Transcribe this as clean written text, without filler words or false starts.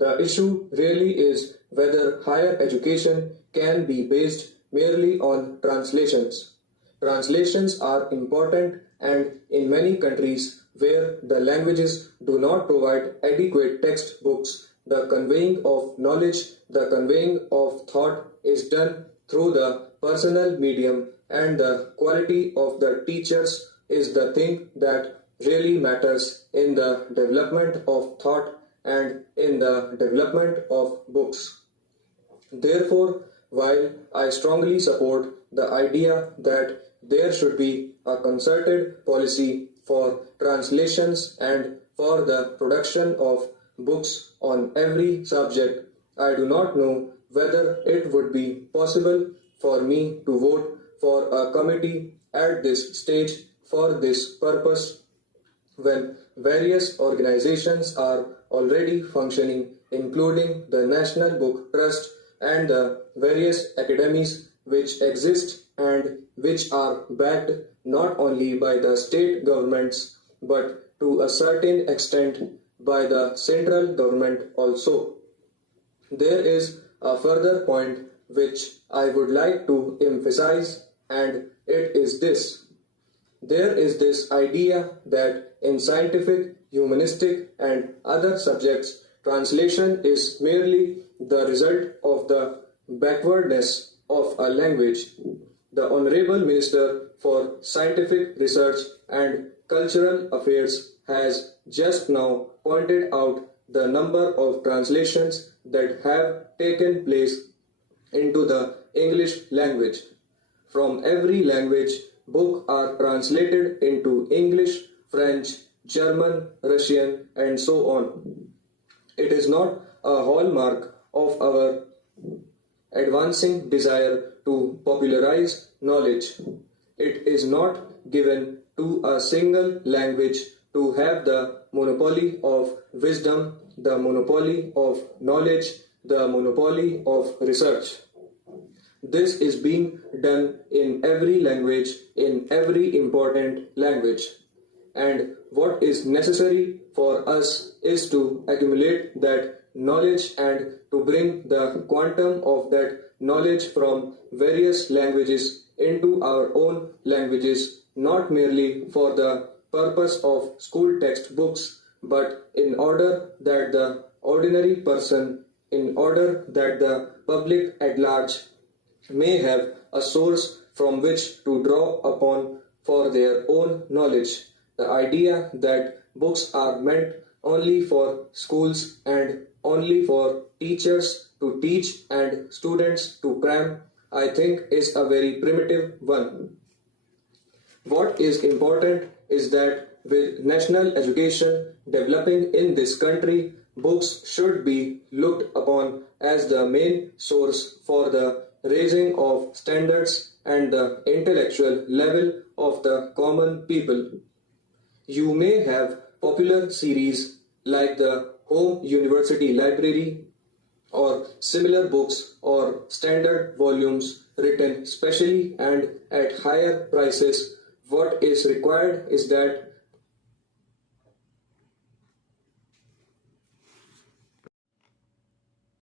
The issue really is whether higher education can be based merely on translations. Translations are important, and in many countries where the languages do not provide adequate textbooks, the conveying of knowledge, the conveying of thought is done through the personal medium, and the quality of the teachers is the thing that really matters in the development of thought and in the development of books. Therefore, while I strongly support the idea that there should be a concerted policy for translations and for the production of books on every subject, I do not know whether it would be possible for me to vote for a committee at this stage for this purpose when various organizations are already functioning, including the National Book Trust and the various academies which exist and which are backed not only by the state governments but to a certain extent by the central government also. There is a further point which I would like to emphasize, and it is this. There is this idea that in scientific, humanistic, and other subjects, translation is merely the result of the backwardness of a language. The Honorable Minister for Scientific Research and Cultural Affairs has just now pointed out the number of translations that have taken place into the English language. From every language, books are translated into English, French, German, Russian, and so on. It is not a hallmark of our advancing desire to popularize knowledge. It is not given to a single language to have the monopoly of wisdom, the monopoly of knowledge, the monopoly of research. This is being done in every language, in every important language. And what is necessary for us is to accumulate that knowledge and to bring the quantum of that knowledge from various languages into our own languages, not merely for the purpose of school textbooks, but in order that the ordinary person, in order that the public at large may have a source from which to draw upon for their own knowledge. The idea that books are meant only for schools and only for teachers to teach and students to cram, I think is a very primitive one. What is important is that with national education developing in this country, books should be looked upon as the main source for the raising of standards and the intellectual level of the common people. You may have popular series like the Home University Library or similar books or standard volumes written specially and at higher prices. What is required is that